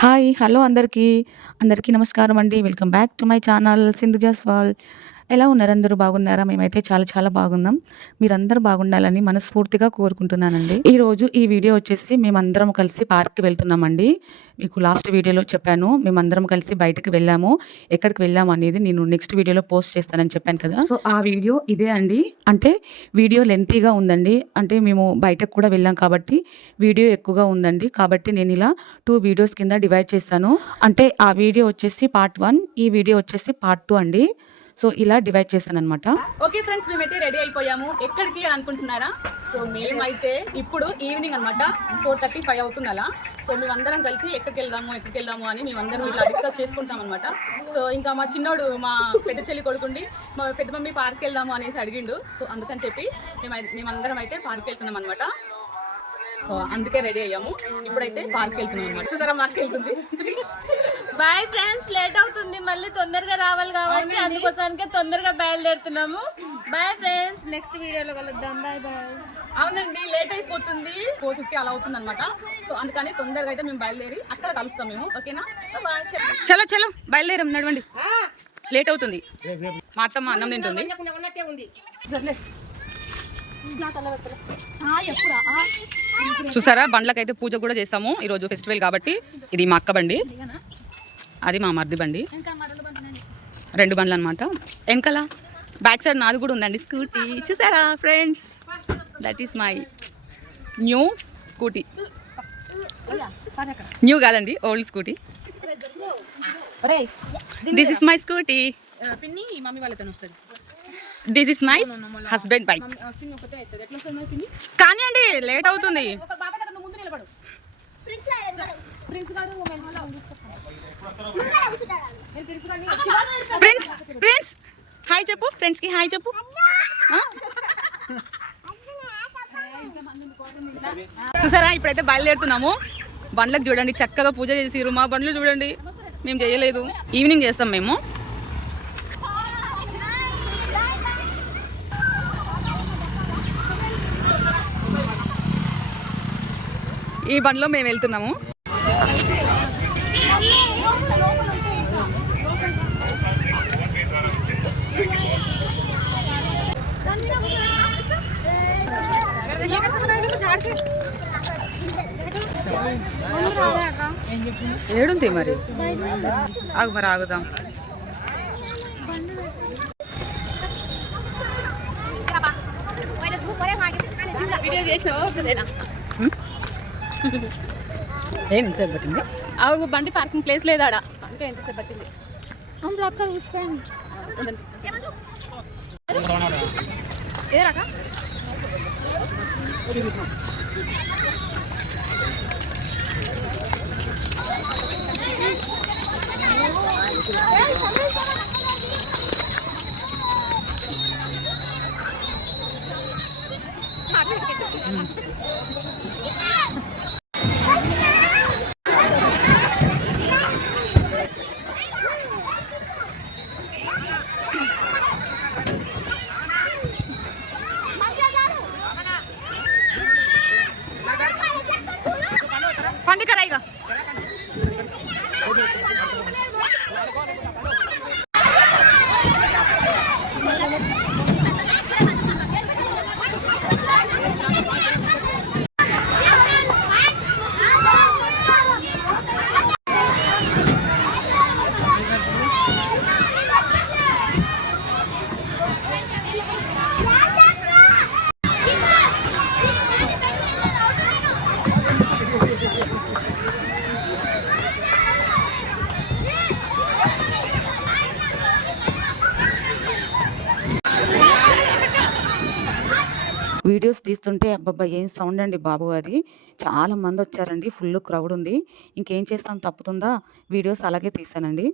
Hi! Hello అందరికీ. అందరికీ నమస్కారం అండి. Welcome back to my channel Sindhuja's world. ఎలా ఉన్నారు? అందరూ బాగున్నారా? మేమైతే చాలా చాలా బాగున్నాం. మీరందరూ బాగుండాలని మనస్ఫూర్తిగా కోరుకుంటున్నానండి. ఈరోజు ఈ వీడియో వచ్చేసి మేమందరం కలిసి పార్క్‌కి వెళ్తున్నామండి. మీకు లాస్ట్ వీడియోలో చెప్పాను. మేమందరం కలిసి బయటకి వెళ్ళాము. ఎక్కడికి వెళ్ళాము అనేది నేను నెక్స్ట్ వీడియోలో పోస్ట్ చేస్తానని చెప్పాను కదా! సో, ఆ వీడియో ఇదే అండి. అంటే వీడియో లెంతీగా ఉందండి. అంటే మేము బయటకు కూడా వెళ్ళాం కాబట్టి వీడియో ఎక్కువగా ఉందండి. కాబట్టి నేను ఇలా 2 వీడియోస్ కింద డివైడ్ చేశాను. అంటే ఆ వీడియో వచ్చేసి పార్ట్ 1, ఈ వీడియో వచ్చేసి పార్ట్ 2 అండి. సో, ఇలా డివైడ్ చేశాననమాట. ఓకే ఫ్రెండ్స్, మేమైతే రెడీ అయిపోయాము. ఎక్కడికి అని అనుకుంటున్నారా? సో మేమైతే ఇప్పుడు ఈవినింగ్ అనమాట 4:35 అవుతుంది అలా. సో మేమందరం కలిసి ఎక్కడికి వెళ్దాము అని మేమందరం ఇట్లా డిస్కస్ చేసుకుంటాం అనమాట. సో ఇంకా మా చిన్నోడు మా పెద్ద చెల్లి కొడుకుండి మా పెద్ద మమ్మీ పార్క్కి వెళ్దాము అనేసి అడిగిండు. సో అందుకని చెప్పి మేమందరం అయితే పార్క్కి వెళ్తున్నాం అనమాట. సో అందుకే రెడీ అయ్యాము. ఇప్పుడైతే పార్క్కి వెళ్తున్నాం అనమాట. చూసారా మార్క్ వెళ్తుంది. బాయ్ ఫ్రెండ్స్, లేట్ అవుతుంది, మళ్ళీ తొందరగా రావాలి కాబట్టి అందుకోసానికే తొందరగా బయలుదేరుతున్నాము. బాయ్ ఫ్రెండ్స్, నెక్స్ట్ వీడియోలో కలుద్దాం. Bye bye. అవునండి, లేట్ అయిపోతుంది. 4:50 అలా అవుతుంది అనమాట. సో అందుకని తొందరగా అయితే మేము బయలుదేరి అక్కడ కలుస్తాం మేము. ఓకేనా? చలో చలో బయలుదేరాం, నడవండి. లేట్ అవుతుంది. మా అత్తమ్మ అన్నం తింటుంది. చూసారా, బండ్లకైతే పూజ కూడా చేస్తాము ఈరోజు ఫెస్టివల్ కాబట్టి. ఇది మా అక్క బండి, అది మా మర్ది బండి. 2 బండ్లు అనమాట. వెనకాల బ్యాక్ సైడ్ నాది కూడా ఉందండి స్కూటీ. చూసారా friends, that is my new scooty. New కాదండి, old scooty. This is my scooty. పిన్ని మమ్మీ వాళ్ళతో వస్తుంది. This is my husband bike. కానీ అండి లేట్ అవుతుంది. ప్రిన్స్ ప్రిన్స్ హాయ్ చెప్పు, ఫ్రెండ్స్ కి హాయ్ చెప్పు. చూసారా, ఇప్పుడైతే బయలుదేరుతున్నాము. బండ్లకు చూడండి చక్కగా పూజ చేసిరు. మా బండ్లు చూడండి, మేము చేయలేదు. ఈవినింగ్ చేస్తాం మేము. ఈ బండ్లో మేము వెళ్తున్నాము. ఏడుంది మరి, ఆగు మరి, ఆగుదాం. ఏం ఎంతసేపు పట్టింది? ఆవిడ బండి పార్కింగ్ ప్లేస్ లేదాడ, అంటే ఎంతసేపు పట్టింది. అవును అక్కడ చూసుకోండి. ఏ రక పండుకరాయిగా వీడియోస్ తీస్తుంటే అబ్బబ్బా ఏం సౌండ్ అండి బాబు అది. చాలా మంది వచ్చారండి, ఫుల్ క్రౌడ్ ఉంది. ఇంకేం చేస్తాం, తప్పుతుందా? వీడియోస్ అలాగే తీసానండి.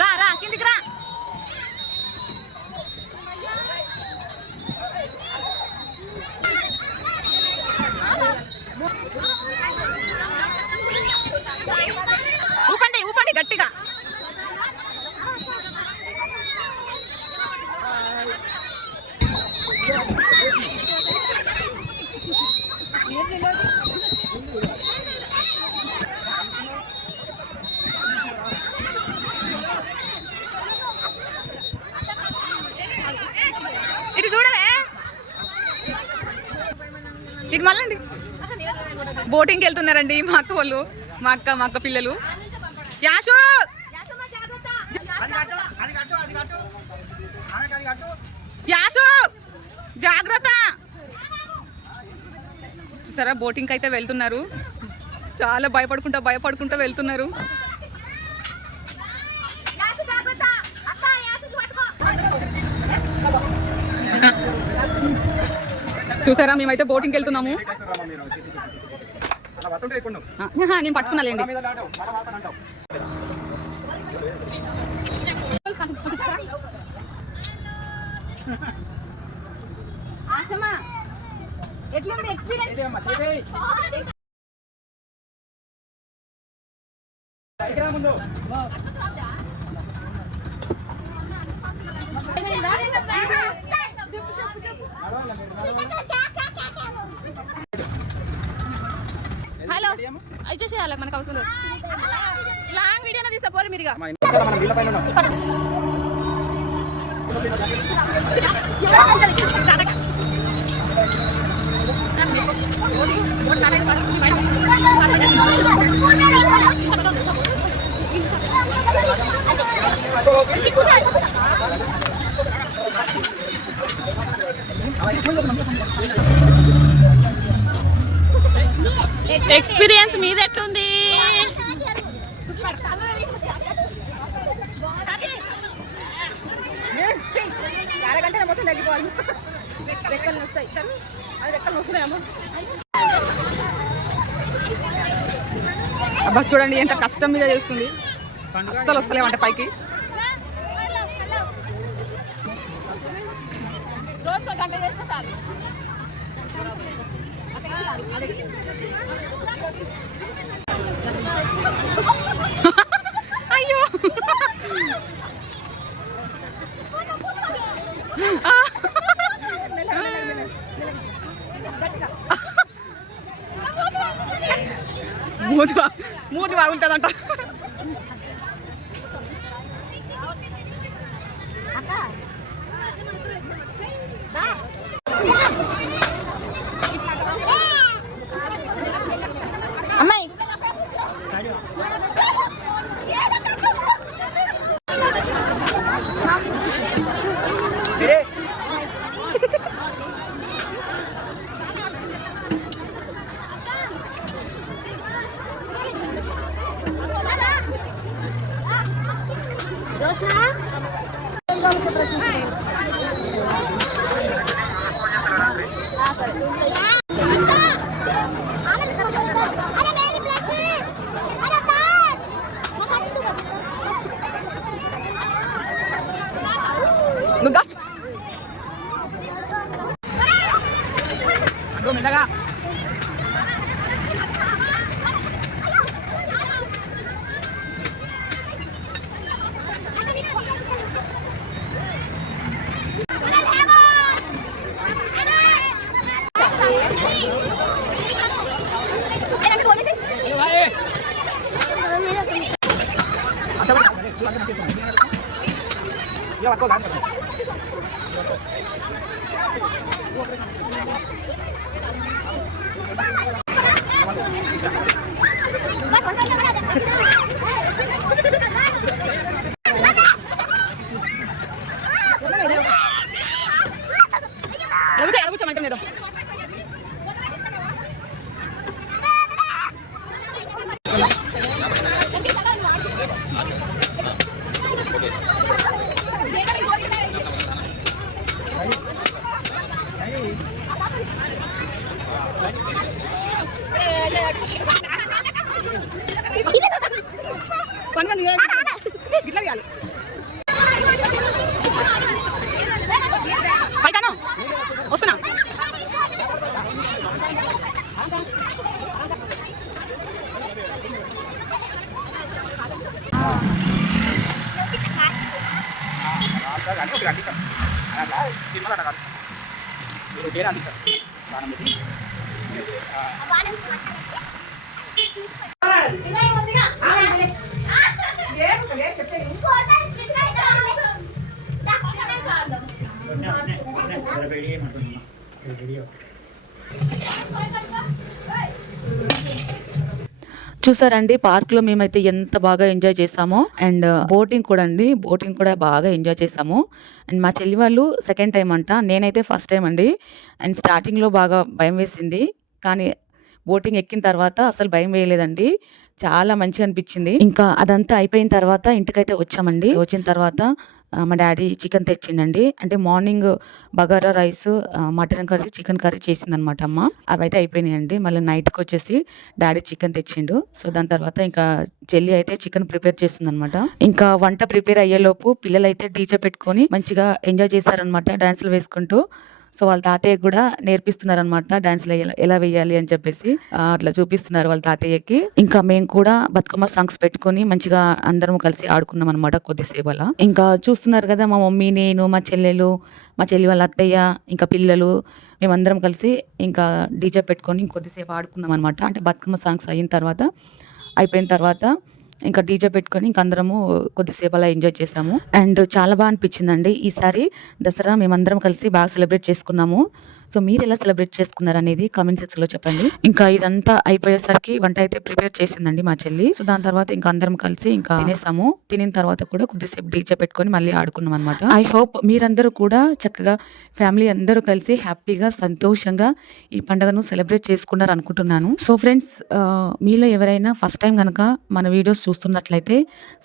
రా రా కిందికి రా. ఇటు చూడవే, ఇటు మళ్ళండి. బోటింగ్కి వెళ్తున్నారండి మా అక్క వాళ్ళు, మా అక్క పిల్లలు. యాషు యాషు జాగ్రత్త. చూసారా బోటింగ్కి అయితే వెళ్తున్నారు, చాలా భయపడుకుంటా వెళ్తున్నారు. చూసారా మేమైతే బోటింగ్కి వెళ్తున్నాము. నేను పట్టుకున్నాలేండి. ఎట్లుంది ఎక్స్పీరియన్స్? హలో వచ్చేసేయాలి, మనకు అవసరం లేదు. లాంగ్ వీడియోనే తీస్తా పోరు మీరుగా. ఎక్స్పీరియన్స్ మీద ఎట్లుంది? అరగంట మొత్తం తగ్గిపోవాలి, రెక్కలు వస్తాయి. అది రెక్కలు వస్తున్నాయమ్మా. అబ్బా చూడండి ఎంత కష్టం మీద చేస్తుంది, అస్సలు వస్తలేమంట పైకి. అయ్యో మూతి బాగుంటుందంట. అమ్మాయి మెల్లగా కూర్చోమంటే ఇట్లా తీయాలి. పైకాను వస్తున్నా. తేరా అంది సార్ బాణం పెట్టి చూసారండి పార్క్లో మేమైతే ఎంత బాగా ఎంజాయ్ చేసామో. అండ్ బోటింగ్ కూడా అండి, బోటింగ్ కూడా బాగా ఎంజాయ్ చేసాము. అండ్ మా చెల్లి వాళ్ళు సెకండ్ టైం అంట, నేనైతే ఫస్ట్ టైం అండి. అండ్ స్టార్టింగ్లో బాగా భయం వేసింది, కానీ బోటింగ్ ఎక్కిన తర్వాత అసలు భయం వేయలేదండి, చాలా మంచిగా అనిపించింది. ఇంకా అదంతా అయిపోయిన తర్వాత ఇంటికైతే వచ్చామండి. వచ్చిన తర్వాత మా డాడీ చికెన్ తెచ్చిండండి. అంటే morning bagara rice, mutton curry, chicken curry చేసిందనమాట అమ్మ. అవైతే అయిపోయినాయండి. మళ్ళీ నైట్కి వచ్చేసి డాడీ చికెన్ తెచ్చిండు. సో దాని తర్వాత ఇంకా చెల్లి అయితే చికెన్ ప్రిపేర్ చేస్తుందనమాట. ఇంకా వంట ప్రిపేర్ అయ్యేలోపు పిల్లలు అయితే డీజే పెట్టుకొని మంచిగా ఎంజాయ్ చేశారనమాట, డాన్సులు వేసుకుంటూ. సో వాళ్ళ తాతయ్యకి కూడా నేర్పిస్తున్నారు అనమాట డాన్స్లు ఎలా వేయాలి అని చెప్పేసి, అట్లా చూపిస్తున్నారు వాళ్ళ తాతయ్యకి. ఇంకా మేము కూడా బతుకమ్మ సాంగ్స్ పెట్టుకొని మంచిగా అందరం కలిసి ఆడుకున్నాం అనమాట కొద్దిసేపు అలా. ఇంకా చూస్తున్నారు కదా మా మమ్మీ, నేను, మా చెల్లెలు, మా చెల్లి వాళ్ళ అత్తయ్య, ఇంకా పిల్లలు, మేమందరం కలిసి ఇంకా డీజే పెట్టుకొని కొద్దిసేపు ఆడుకున్నాం అనమాట. అంటే బతుకమ్మ సాంగ్స్ అయిపోయిన తర్వాత ఇంకా డీజే పెట్టుకొని ఇంక అందరము కొద్దిసేపు అలా ఎంజాయ్ చేసాము. అండ్ చాలా బాగా అనిపించిందండి. ఈసారి దసరా మేమందరం కలిసి బాగా సెలబ్రేట్ చేసుకున్నాము. సో మీరు ఎలా సెలబ్రేట్ చేసుకున్నారు అనేది కామెంట్ సెక్షన్లో చెప్పండి. ఇంకా ఇదంతా అయిపోయేసరికి వంట అయితే ప్రిపేర్ చేసిందండి మా చెల్లి. సో దాని తర్వాత ఇంకా అందరం కలిసి ఇంకా తినేసాము. తినిన తర్వాత కూడా కొద్దిసేపు డీజే పెట్టుకొని మళ్ళీ ఆడుకున్నాం అనమాట. ఐ హోప్ మీరందరూ కూడా చక్కగా ఫ్యామిలీ అందరూ కలిసి హ్యాపీగా సంతోషంగా ఈ పండుగను సెలబ్రేట్ చేసుకున్నారు అనుకుంటున్నాను. సో ఫ్రెండ్స్, మీలో ఎవరైనా ఫస్ట్ టైం కనుక మన వీడియోస్ చూస్తున్నట్లయితే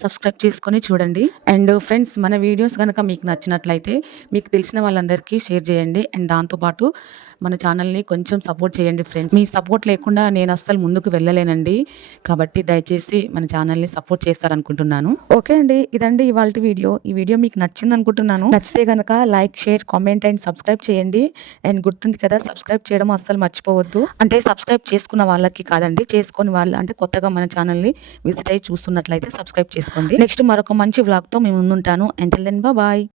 సబ్స్క్రైబ్ చేసుకొని చూడండి. అండ్ ఫ్రెండ్స్, మన వీడియోస్ కనుక మీకు నచ్చినట్లయితే మీకు తెలిసిన వాళ్ళందరికీ షేర్ చేయండి. అండ్ దాంతోపాటు మన ఛానల్ని కొంచెం సపోర్ట్ చేయండి ఫ్రెండ్స్. మీ సపోర్ట్ లేకుండా నేను అస్సలు ముందుకు వెళ్ళలేనండి. కాబట్టి దయచేసి మన ఛానల్ని సపోర్ట్ చేస్తారనుకుంటున్నాను. ఓకే అండి, ఇదండి ఇవాళ వీడియో. ఈ వీడియో మీకు నచ్చింది అనుకుంటున్నాను. నచ్చితే కనుక like, share, comment and subscribe చేయండి. అండ్ గుర్తుంది కదా, సబ్స్క్రైబ్ చేయడం అస్సలు మర్చిపోవద్దు. అంటే సబ్స్క్రైబ్ చేసుకున్న వాళ్ళకి కాదండి, చేసుకుని వాళ్ళు అంటే కొత్తగా మన ఛానల్ని విజిట్ అయ్యి చూస్తున్నట్లయితే సబ్స్క్రైబ్ చేసుకోండి. నెక్స్ట్ మరొక మంచి వ్లాగ్తో మేము ముందుంటాను. Until then bye.